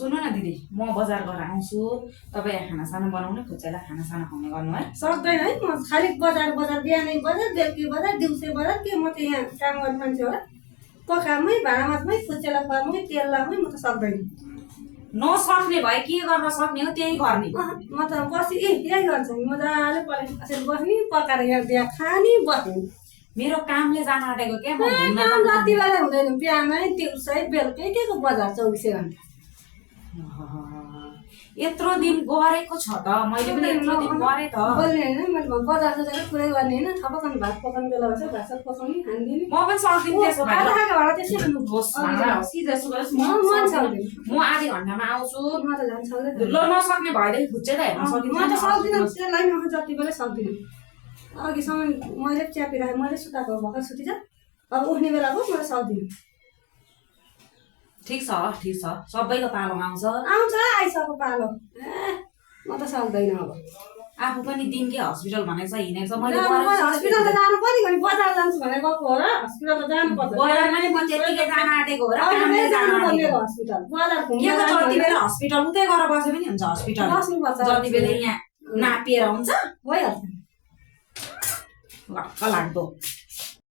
सुन्नु न दिदी म बजार गएर आउँछु तपाईँ खानासाना बनाउने खुच्चालाई खानासाना खुवाउने गर्नु है सक्दैन है म खालि बजार बिहानै बजार बेलुकी बजार दिउँसै बजार के म त यहाँ काम गर्ने मान्छे होला पकामै भाँडा माझमै खुच्चालाई खुवामै तेल लामै म त सक्दैन नसक्ने भए के गर्न सक्ने हो त्यही गर्ने म त बसी यही गर्छ मजाले पलेटी खसेर बस्ने पकाएर यहाँ बिहा खाने बस्ने मेरो कामले जान आँटेको क्या म काम जति बेला हुँदैन बिहानै दिउँसै बेलुकै के को बजार 24 घन्टा यत्रो दिन गरेको छ त मैले पनि यत्रो दिन गरे त बोल्ने हैन मैले बजार जाँदा पुरै गर्ने हैन थपकाउनु भात पकाउनु बेला भएछ भात सब पकाउने खान्दिने म पनि सक्दिन त्यसो भए आधा खाएको भाडा त्यसै गर्नु होस् होस् कि जसो गरोस् म सक्दिन म आधी घण्टामा आउँछु म त झन् सक्दैन ल नसक्ने भएदेखि खुच्चै त हेर्न सकिन्छ म त सक्दिन त्यसलाई न जति बेला सक्दिन अघिसम्म मैले च्यापिराखेँ मैले सुताएको भर्खर सुति छ अब उठ्ने बेला हो म सक्दिन ठिक छ सबैको पालो आउँछ आइसक्यो पालो म त सक्दैन अब आफू पनि दिन के हस्पिटल भनेको छ हिँडेको छ मैले हस्पिटल त जानु पर्यो भने बजार जान्छु भनेर गएको हो र हस्पिटल त जानु पर्छ बजारमा नि म त्यतिकै जान आँटेको हो र कामले जानु पर्ने हो हस्पिटल बजार के को जति बेला हस्पिटल उतै गएर बसे पनि हुन्छ हस्पिटल बस्नुपर्छ जति बेला यहाँ नापिएर हुन्छ भइहाल्छ लक्क लाग्दो